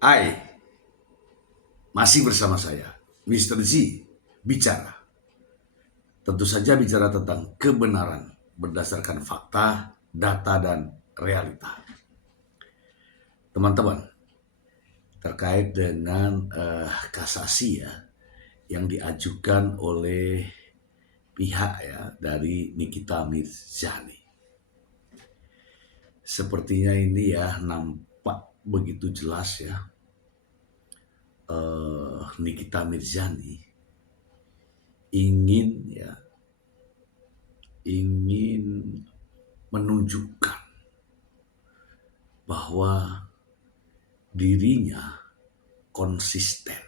Hai, masih bersama saya, Mr. Z, bicara. Tentu saja bicara tentang kebenaran berdasarkan fakta, data, dan realita. Teman-teman, terkait dengan kasasi ya, yang diajukan oleh pihak ya dari Nikita Mirzani. Sepertinya ini ya nampak begitu jelas ya, Nikita Mirzani ingin menunjukkan bahwa dirinya konsisten.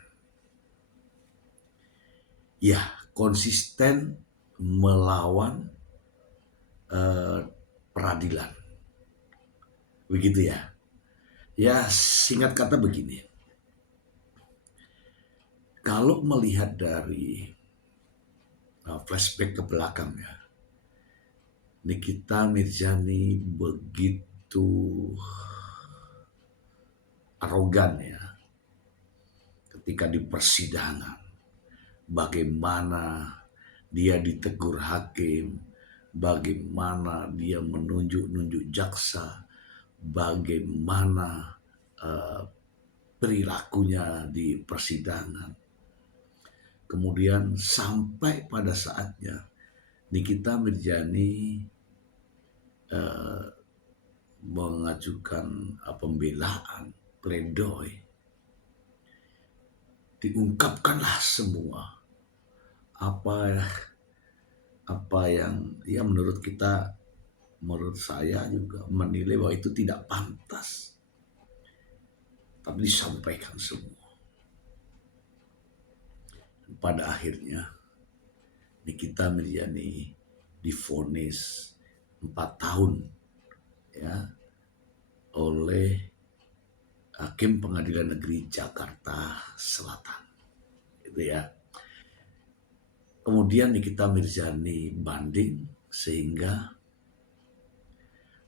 Ya, konsisten melawan peradilan. Begitu ya. Ya, singkat kata begini. Kalau melihat dari flashback ke belakang ya, Nikita Mirzani begitu arogan ya ketika di persidangan. Bagaimana dia ditegur hakim, bagaimana dia menunjuk-nunjuk jaksa, bagaimana perilakunya di persidangan. Kemudian sampai pada saatnya Nikita Mirzani mengajukan pembelaan, pledoi, diungkapkanlah semua apa yang ya menurut saya juga menilai bahwa itu tidak pantas, tapi disampaikan semua. Pada akhirnya Nikita Mirzani divonis 4 tahun ya oleh Hakim Pengadilan Negeri Jakarta Selatan. Itu ya. Kemudian Nikita Mirzani banding sehingga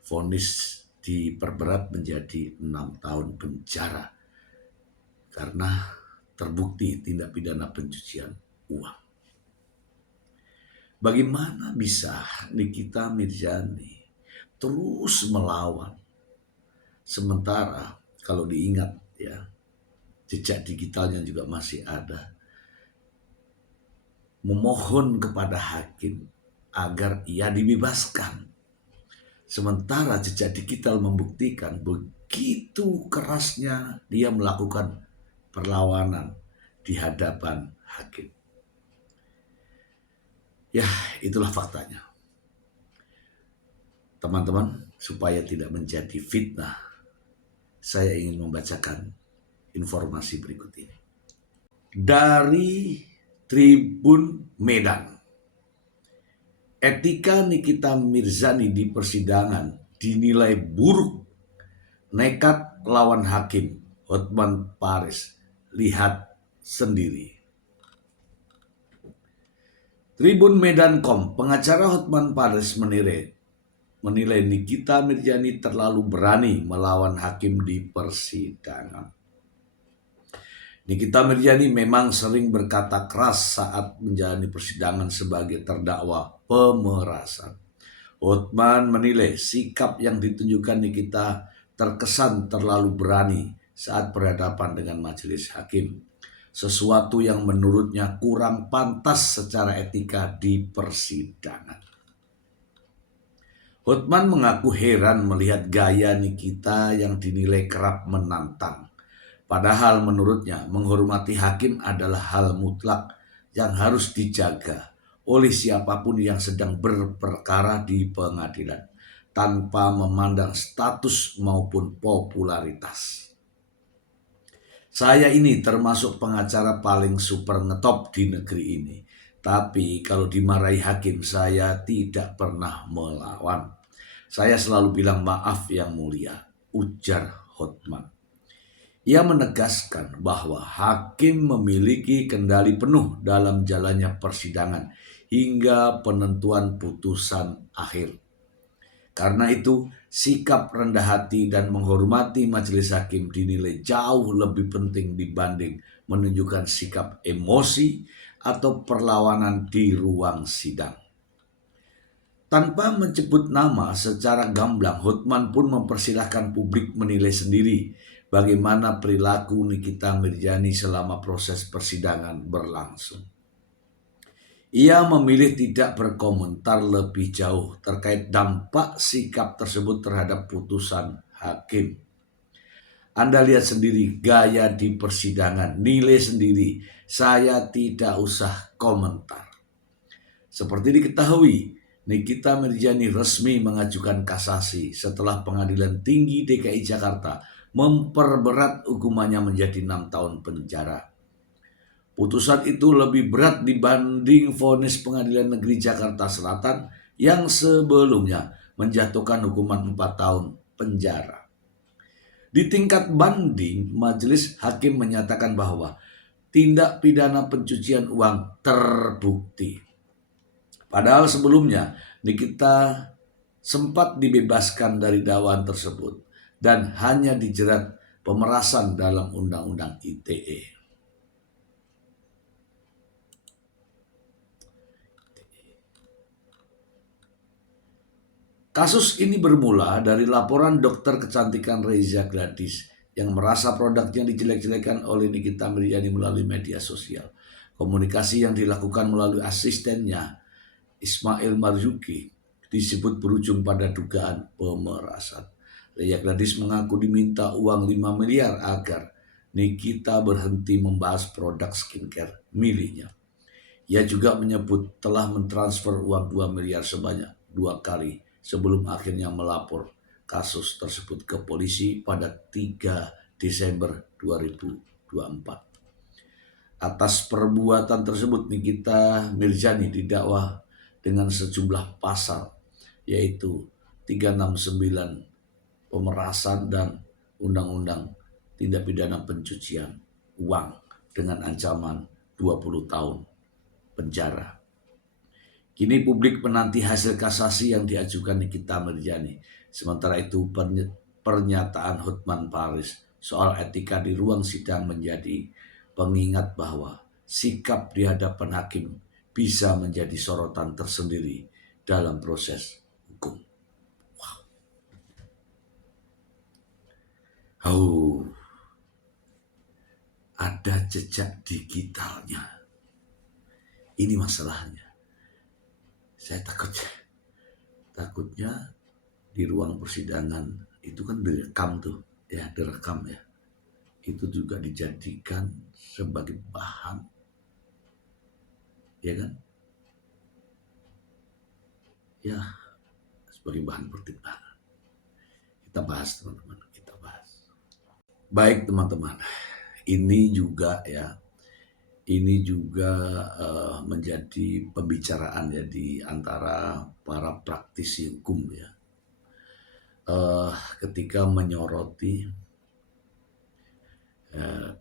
vonis diperberat menjadi 6 tahun penjara karena terbukti tindak pidana pencucian uang. Bagaimana bisa Nikita Mirzani terus melawan, sementara kalau diingat ya, jejak digitalnya juga masih ada, memohon kepada hakim agar ia dibebaskan. Sementara jejak digital membuktikan begitu kerasnya dia melakukan perlawanan di hadapan hakim. Ya, itulah faktanya. Teman-teman, supaya tidak menjadi fitnah, saya ingin membacakan informasi berikut ini. Dari Tribun Medan, etika Nikita Mirzani di persidangan dinilai buruk, nekat lawan hakim Hotman Paris. Lihat sendiri. Tribun Medan.com, pengacara Hotman Paris menilai Nikita Mirzani terlalu berani melawan hakim di persidangan. Nikita Mirzani memang sering berkata keras saat menjalani persidangan sebagai terdakwa pemerasan. Hotman menilai sikap yang ditunjukkan Nikita terkesan terlalu berani saat berhadapan dengan majelis hakim. Sesuatu yang menurutnya kurang pantas secara etika di persidangan. Hotman mengaku heran melihat gaya Nikita yang dinilai kerap menantang. Padahal menurutnya menghormati hakim adalah hal mutlak yang harus dijaga oleh siapapun yang sedang berperkara di pengadilan, tanpa memandang status maupun popularitas. Saya ini termasuk pengacara paling super ngetop di negeri ini. Tapi kalau dimarahi hakim, saya tidak pernah melawan. Saya selalu bilang maaf yang mulia, ujar Hotman. Ia menegaskan bahwa hakim memiliki kendali penuh dalam jalannya persidangan hingga penentuan putusan akhir. Karena itu, sikap rendah hati dan menghormati majelis hakim dinilai jauh lebih penting dibanding menunjukkan sikap emosi atau perlawanan di ruang sidang. Tanpa menyebut nama secara gamblang, Hotman pun mempersilahkan publik menilai sendiri bagaimana perilaku Nikita Mirzani selama proses persidangan berlangsung. Ia memilih tidak berkomentar lebih jauh terkait dampak sikap tersebut terhadap putusan hakim. Anda lihat sendiri gaya di persidangan, nilai sendiri, saya tidak usah komentar. Seperti diketahui, Nikita Mirzani resmi mengajukan kasasi setelah Pengadilan Tinggi DKI Jakarta memperberat hukumannya menjadi 6 tahun penjara. Putusan itu lebih berat dibanding vonis Pengadilan Negeri Jakarta Selatan yang sebelumnya menjatuhkan hukuman 4 tahun penjara. Di tingkat banding, majelis hakim menyatakan bahwa tindak pidana pencucian uang terbukti. Padahal sebelumnya Nikita sempat dibebaskan dari dakwaan tersebut dan hanya dijerat pemerasan dalam Undang-Undang ITE. Kasus ini bermula dari laporan dokter kecantikan Reza Gladys yang merasa produknya dijelek-jelekan oleh Nikita Mirzani melalui media sosial. Komunikasi yang dilakukan melalui asistennya Ismail Marzuki disebut berujung pada dugaan pemerasan. Reza Gladys mengaku diminta uang 5 miliar agar Nikita berhenti membahas produk skincare miliknya. Ia juga menyebut telah mentransfer uang 2 miliar sebanyak 2 kali sebelum akhirnya melapor kasus tersebut ke polisi pada 3 Desember 2024. Atas perbuatan tersebut Nikita Mirzani didakwa dengan sejumlah pasal yaitu 369 pemerasan dan Undang-Undang Tindak Pidana Pencucian Uang dengan ancaman 20 tahun penjara. Kini publik menanti hasil kasasi yang diajukan Nikita Mirzani. Sementara itu pernyataan Hotman Paris soal etika di ruang sidang menjadi pengingat bahwa sikap di hadapan hakim bisa menjadi sorotan tersendiri dalam proses hukum. Wow. Ada jejak digitalnya. Ini masalahnya. Saya takutnya di ruang persidangan itu kan direkam tuh, ya direkam ya. Itu juga dijadikan sebagai bahan, ya kan? Ya, sebagai bahan pertimbangan. Kita bahas teman-teman, kita bahas. Baik teman-teman, ini juga menjadi pembicaraan ya di antara para praktisi hukum ya. Ketika menyoroti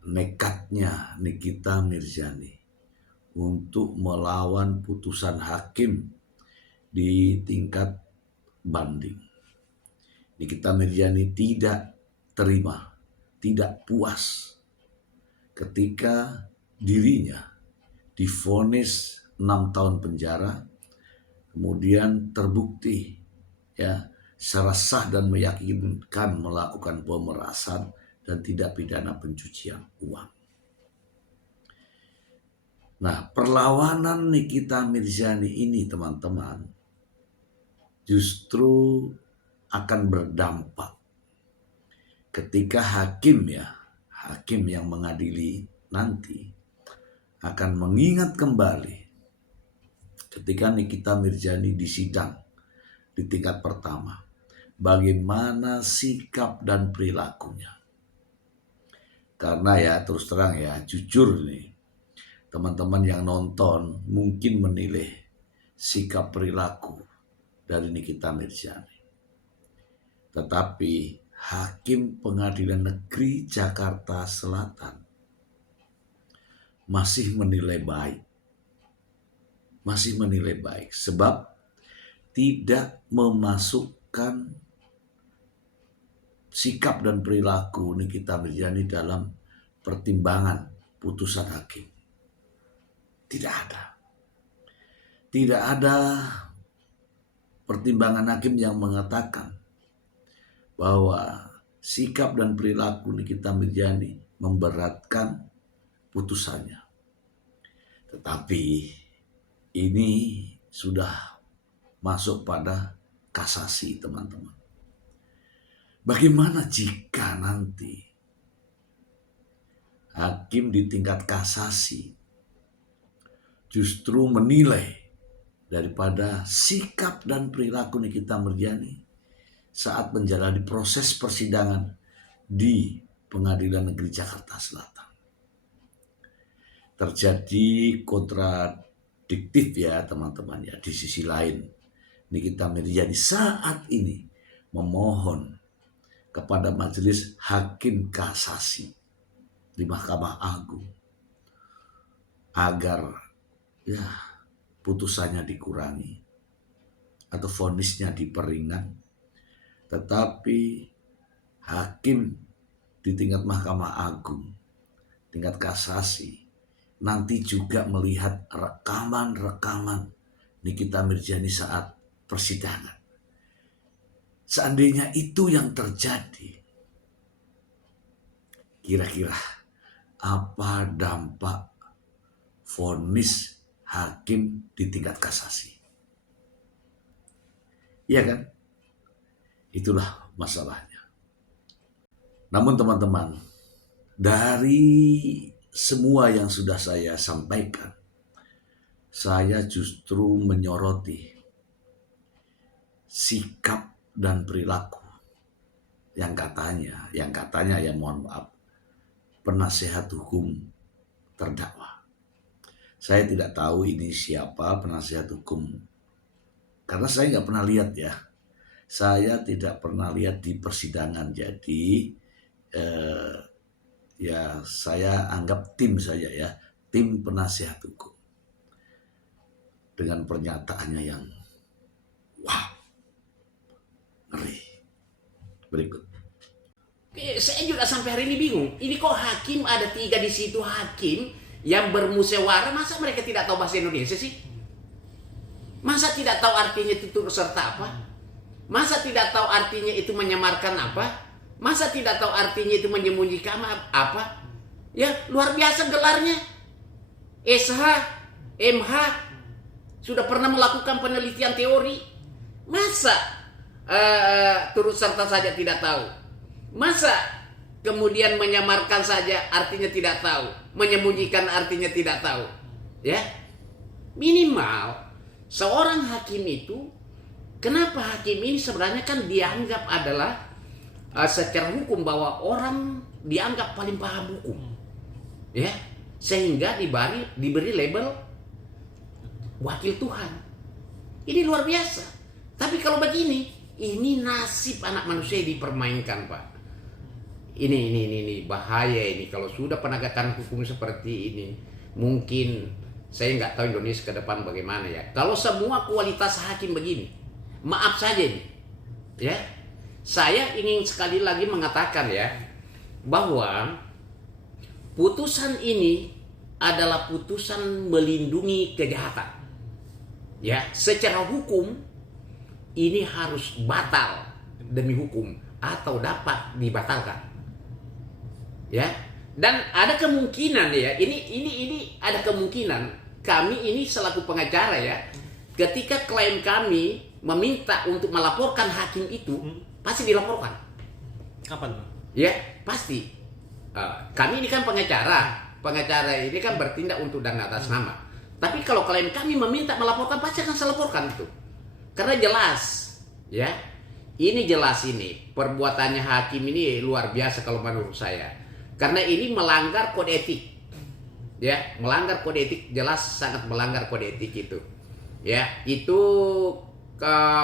nekatnya Nikita Mirzani untuk melawan putusan hakim di tingkat banding. Nikita Mirzani tidak terima, tidak puas ketika dirinya divonis 6 tahun penjara, kemudian terbukti ya secara sah dan meyakinkan melakukan pemerasan dan tidak pidana pencucian uang. Nah, perlawanan Nikita Mirzani ini teman-teman justru akan berdampak ketika hakim yang mengadili nanti akan mengingat kembali ketika Nikita Mirzani disidang di tingkat pertama, bagaimana sikap dan perilakunya. Karena ya terus terang ya, jujur nih, teman-teman yang nonton mungkin menilai sikap perilaku dari Nikita Mirzani. Tetapi Hakim Pengadilan Negeri Jakarta Selatan masih menilai baik sebab tidak memasuk menerapkan sikap dan perilaku Nikita Mirzani dalam pertimbangan putusan hakim. Tidak ada. Tidak ada pertimbangan hakim yang mengatakan bahwa sikap dan perilaku Nikita Mirzani memberatkan putusannya. Tetapi ini sudah masuk pada kasasi, teman-teman. Bagaimana jika nanti hakim di tingkat kasasi justru menilai daripada sikap dan perilaku Nikita Mirzani saat menjalani proses persidangan di Pengadilan Negeri Jakarta Selatan? Terjadi kontradiktif ya teman-teman ya. Di sisi lain Nikita Mirzani saat ini memohon kepada majelis hakim kasasi di Mahkamah Agung agar ya putusannya dikurangi atau vonisnya diperingan. Tetapi hakim di tingkat Mahkamah Agung, tingkat kasasi, nanti juga melihat rekaman-rekaman Nikita Mirzani saat persidangan. Seandainya itu yang terjadi, kira-kira apa dampak vonis hakim di tingkat kasasi? Iya kan? Itulah masalahnya. Namun teman-teman, dari semua yang sudah saya sampaikan, saya justru menyoroti sikap dan perilaku yang katanya ya mohon maaf, penasehat hukum terdakwa. Saya tidak tahu ini siapa penasehat hukum, karena saya nggak pernah lihat ya. Saya tidak pernah lihat di persidangan, jadi ya saya anggap tim saja ya, tim penasehat hukum dengan pernyataannya yang wow, ngeri. Berikut. Saya juga sampai hari ini bingung. Ini kok hakim ada 3 di situ, hakim yang bermusyawarah, masa mereka tidak tahu bahasa Indonesia sih? Masa tidak tahu artinya itu turut serta apa? Masa tidak tahu artinya itu menyamarkan apa? Masa tidak tahu artinya itu menyembunyikan apa? Ya, luar biasa gelarnya. SH, MH, sudah pernah melakukan penelitian teori. Masa turut serta saja tidak tahu? Masa kemudian menyamarkan saja artinya tidak tahu? Menyembunyikan artinya tidak tahu? Ya, minimal seorang hakim itu, kenapa hakim ini sebenarnya kan dianggap adalah secara hukum bahwa orang dianggap paling paham hukum, ya, sehingga diberi label wakil Tuhan. Ini luar biasa. Tapi kalau begini, ini nasib anak manusia dipermainkan, Pak. Ini bahaya ini kalau sudah penegakan hukum seperti ini. Mungkin saya nggak tahu Indonesia ke depan bagaimana ya. Kalau semua kualitas hakim begini, maaf saja nih, ya. Saya ingin sekali lagi mengatakan ya, bahwa putusan ini adalah putusan melindungi kejahatan. Ya, secara hukum ini harus batal demi hukum atau dapat dibatalkan. Ya, dan ada kemungkinan ya, ini ada kemungkinan kami ini selaku pengacara ya, ketika klien kami meminta untuk melaporkan hakim itu, pasti dilaporkan. Kapan? Ya, pasti. Kami ini kan pengacara ini kan bertindak untuk dana atas nama. Tapi kalau klien kami meminta melaporkan, pasti akan saya laporkan itu. Karena jelas, ya, ini jelas ini perbuatannya hakim ini luar biasa kalau menurut saya. Karena ini melanggar kode etik, ya, melanggar kode etik, jelas sangat melanggar kode etik itu, ya, itu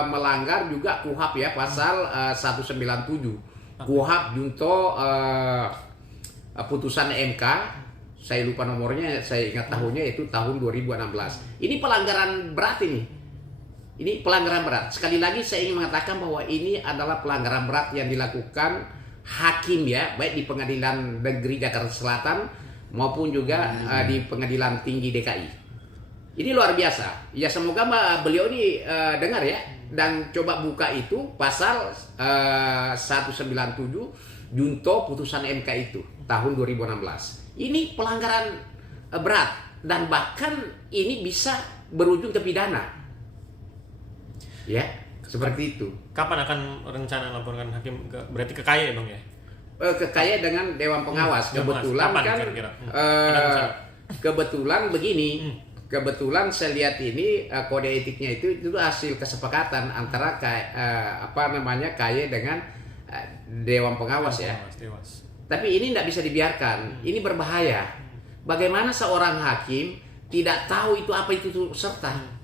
melanggar juga KUHP ya, pasal 197 KUHP junto putusan MK, saya lupa nomornya, saya ingat tahunnya itu tahun 2016. Ini pelanggaran berat ini, Ini pelanggaran berat. Sekali lagi saya ingin mengatakan bahwa ini adalah pelanggaran berat yang dilakukan hakim ya, baik di Pengadilan Negeri Jakarta Selatan maupun juga di Pengadilan Tinggi DKI. Ini luar biasa. Ya semoga beliau ini dengar ya, dan coba buka itu pasal 197 junto putusan MK itu tahun 2016. Ini pelanggaran berat dan bahkan ini bisa berujung ke pidana. Ya, seperti itu. Kapan akan rencana laporkan hakim berarti ke KAY Bang ya? Ke KAY dengan Dewan Pengawas. Kebetulan kapan kan kira-kira? kebetulan begini. Kebetulan saya lihat ini kode etiknya itu hasil kesepakatan antara KAY dengan Dewan Pengawas ya. Dewas. Tapi ini tidak bisa dibiarkan. Ini berbahaya. Bagaimana seorang hakim tidak tahu itu apa itu turut serta?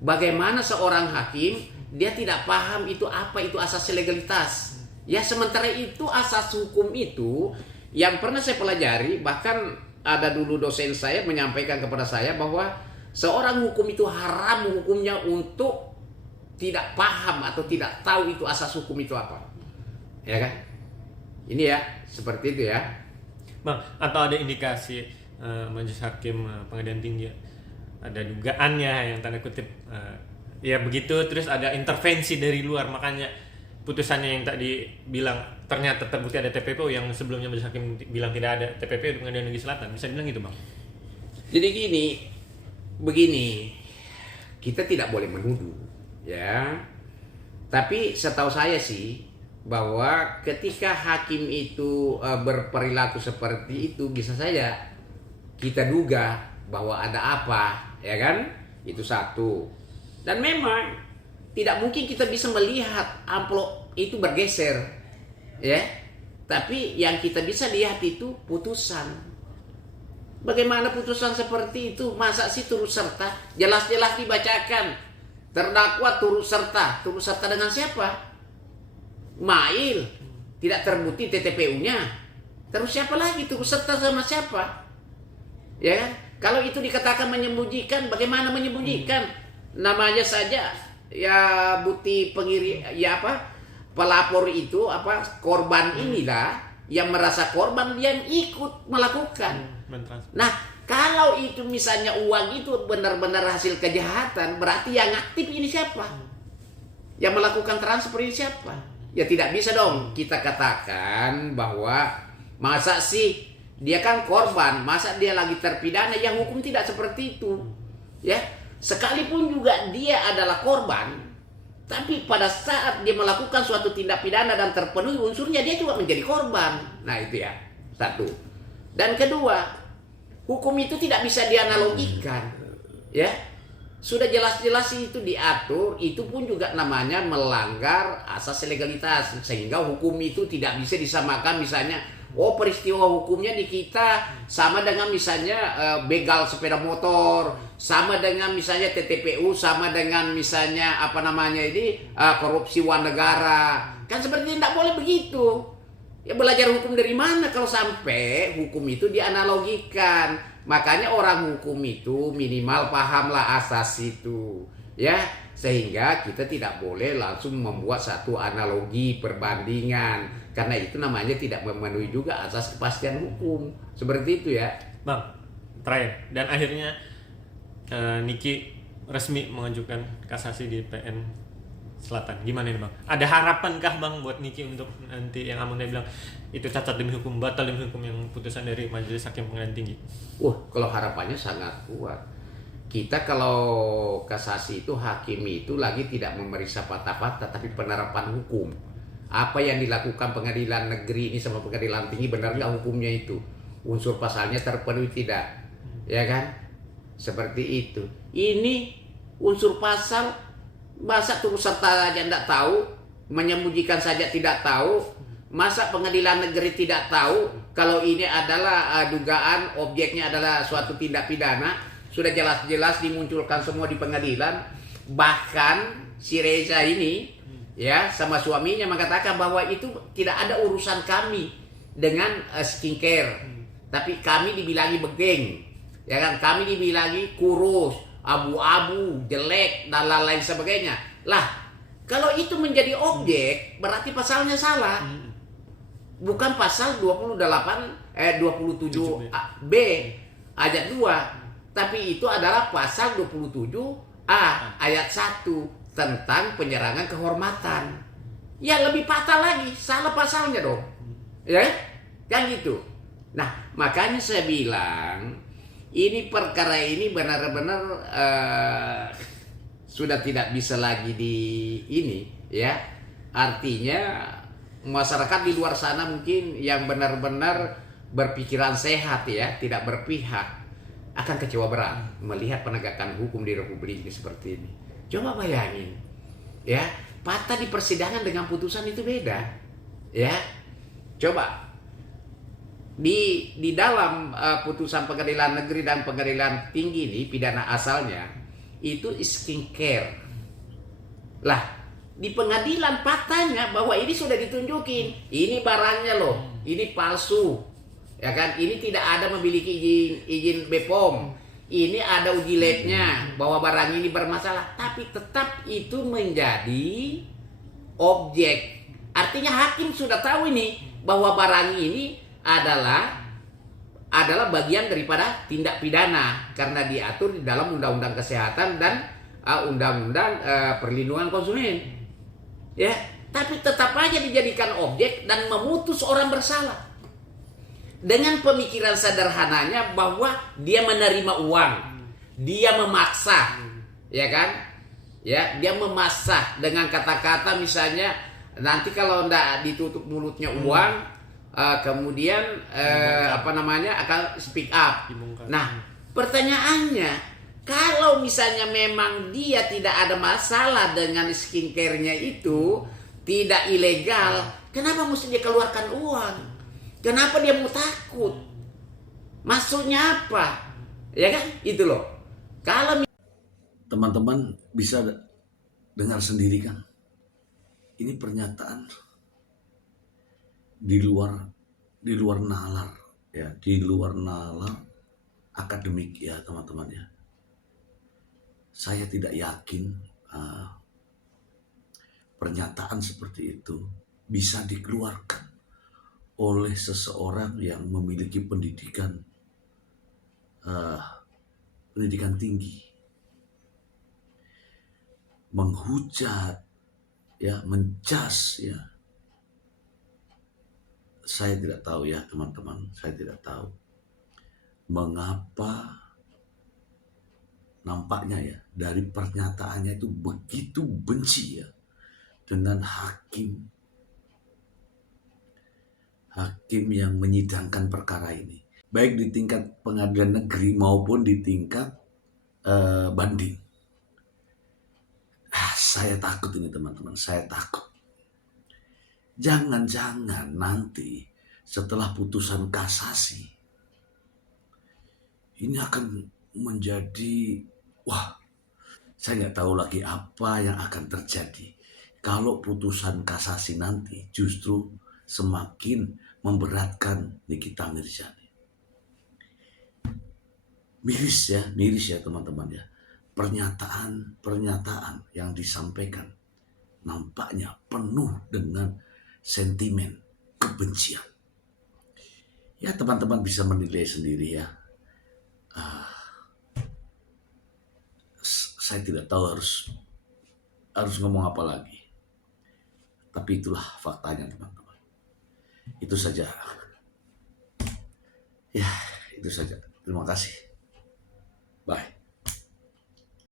Bagaimana seorang hakim dia tidak paham itu apa itu asas legalitas? Ya sementara itu asas hukum itu yang pernah saya pelajari, bahkan ada dulu dosen saya menyampaikan kepada saya bahwa seorang hukum itu haram hukumnya untuk tidak paham atau tidak tahu itu asas hukum itu apa. Ya kan? Ini ya, seperti itu ya. Bang, atau ada indikasi majelis hakim pengadilan tinggi ada dugaannya yang tanda kutip ya begitu, terus ada intervensi dari luar, makanya putusannya yang tadi bilang ternyata terbukti ada TPPO yang sebelumnya majelis hakim bilang tidak ada TPPO di Pengadilan Negeri Selatan, bisa bilang gitu Bang? Jadi begini, kita tidak boleh menuduh ya, tapi setahu saya sih bahwa ketika hakim itu berperilaku seperti itu, bisa saja kita duga bahwa ada apa, ya kan? Itu satu. Dan memang tidak mungkin kita bisa melihat amplop itu bergeser, ya. Tapi yang kita bisa lihat itu putusan. Bagaimana putusan seperti itu? Masa sih turut serta? Jelas-jelas dibacakan. Terdakwa turut serta. Turut serta dengan siapa? Mail. Tidak terbukti TTPU-nya. Terus siapa lagi turut serta sama siapa? Ya kan? Kalau itu dikatakan menyembunyikan, bagaimana menyembunyikan? Namanya saja ya bukti pengirim, ya apa? Pelapor itu apa? Korban inilah yang merasa korban, dia yang ikut melakukan. Nah, kalau itu misalnya uang itu benar-benar hasil kejahatan, berarti yang aktif ini siapa? Yang melakukan transfer ini siapa? Ya tidak bisa dong kita katakan bahwa masa sih dia kan korban, masa dia lagi terpidana? Yang hukum tidak seperti itu. Ya, sekalipun juga dia adalah korban, tapi pada saat dia melakukan suatu tindak pidana dan terpenuhi unsurnya, dia juga menjadi korban. Nah itu ya, satu. Dan kedua, hukum itu tidak bisa dianalogikan. Ya, sudah jelas-jelas itu diatur, itu pun juga namanya melanggar asas legalitas, sehingga hukum itu tidak bisa disamakan. Misalnya, oh peristiwa hukumnya di kita sama dengan misalnya begal sepeda motor, sama dengan misalnya TTPU, sama dengan misalnya apa namanya ini korupsi uang negara. Kan seperti tidak boleh begitu. Ya belajar hukum dari mana kalau sampai hukum itu dianalogikan? Makanya orang hukum itu minimal pahamlah asas itu, ya, sehingga kita tidak boleh langsung membuat satu analogi perbandingan, karena itu namanya tidak memenuhi juga asas kepastian hukum. Seperti itu ya, Bang. Terakhir dan akhirnya Niki resmi mengajukan kasasi di PN Selatan. Gimana nih Bang? Ada harapankah Bang buat Niki untuk nanti yang Amanda bilang itu cacat demi hukum, batal demi hukum yang putusan dari Majelis Hakim Pengadilan Tinggi? Kalau harapannya sangat kuat. Kita kalau kasasi itu hakim itu lagi tidak memeriksa patah-patah, tapi penerapan hukum. Apa yang dilakukan pengadilan negeri ini sama pengadilan tinggi, benar nggak hukumnya itu? Unsur pasalnya terpenuhi tidak? Ya kan? Seperti itu. Ini unsur pasal, masa turut serta aja tidak tahu, menyembunyikan saja tidak tahu, masa pengadilan negeri tidak tahu kalau ini adalah dugaan objeknya adalah suatu tindak pidana, sudah jelas-jelas dimunculkan semua di pengadilan. Bahkan si Reza ini ya sama suaminya mengatakan bahwa itu tidak ada urusan kami dengan skincare, tapi kami dibilangi begeng, ya kan, kami dibilangi kurus, abu-abu, jelek, dan lain sebagainya. Lah, kalau itu menjadi objek, berarti pasalnya salah. Bukan pasal 27 B ayat 2, tapi itu adalah pasal 27A ayat 1 tentang penyerangan kehormatan. Ya lebih fatal lagi, salah pasalnya dong. Ya, kan gitu. Nah, makanya saya bilang ini perkara ini benar-benar sudah tidak bisa lagi ya. Artinya masyarakat di luar sana mungkin yang benar-benar berpikiran sehat ya, tidak berpihak, akan kecewa berat melihat penegakan hukum di Republik ini seperti ini. Coba bayangin, ya, fakta di persidangan dengan putusan itu beda, ya. Coba di dalam putusan pengadilan negeri dan pengadilan tinggi ini pidana asalnya itu skincare. Lah, di pengadilan faktanya bahwa ini sudah ditunjukin, ini barangnya loh, ini palsu, ya kan? Ini tidak ada memiliki izin BPOM, ini ada uji labnya bahwa barang ini bermasalah, tapi tetap itu menjadi objek. Artinya hakim sudah tahu ini bahwa barang ini adalah bagian daripada tindak pidana karena diatur di dalam Undang-Undang Kesehatan dan Undang-Undang Perlindungan Konsumen. Ya, tapi tetap aja dijadikan objek dan memutus orang bersalah dengan pemikiran sederhananya bahwa dia menerima uang, dia memaksa, ya kan? Ya, dia memaksa dengan kata-kata misalnya nanti kalau ndak ditutup mulutnya uang, kemudian akan speak up. Nah, pertanyaannya, kalau misalnya memang dia tidak ada masalah dengan skincare-nya itu, tidak ilegal, kenapa mesti dia keluarkan uang? Kenapa dia mau takut? Maksudnya apa? Ya kan? Itu loh. Kalau Teman-teman bisa dengar sendiri kan? Ini pernyataan di luar nalar ya, di luar nalar akademik ya teman-teman ya. Saya tidak yakin pernyataan seperti itu bisa dikeluarkan oleh seseorang yang memiliki pendidikan tinggi, menghujat ya, mencas ya. Saya tidak tahu ya teman-teman, saya tidak tahu mengapa nampaknya ya dari pernyataannya itu begitu benci ya dengan hakim yang menyidangkan perkara ini, baik di tingkat pengadilan negeri maupun di tingkat banding. Saya takut ini teman-teman, saya takut. Jangan-jangan nanti setelah putusan kasasi ini akan menjadi, saya nggak tahu lagi apa yang akan terjadi kalau putusan kasasi nanti justru semakin memberatkan Nikita Mirzani. Miris ya teman-teman ya. Pernyataan yang disampaikan nampaknya penuh dengan sentimen kebencian. Ya teman-teman bisa menilai sendiri ya. Saya tidak tahu harus ngomong apa lagi. Tapi itulah faktanya teman-teman. Itu saja. Ya, itu saja. Terima kasih.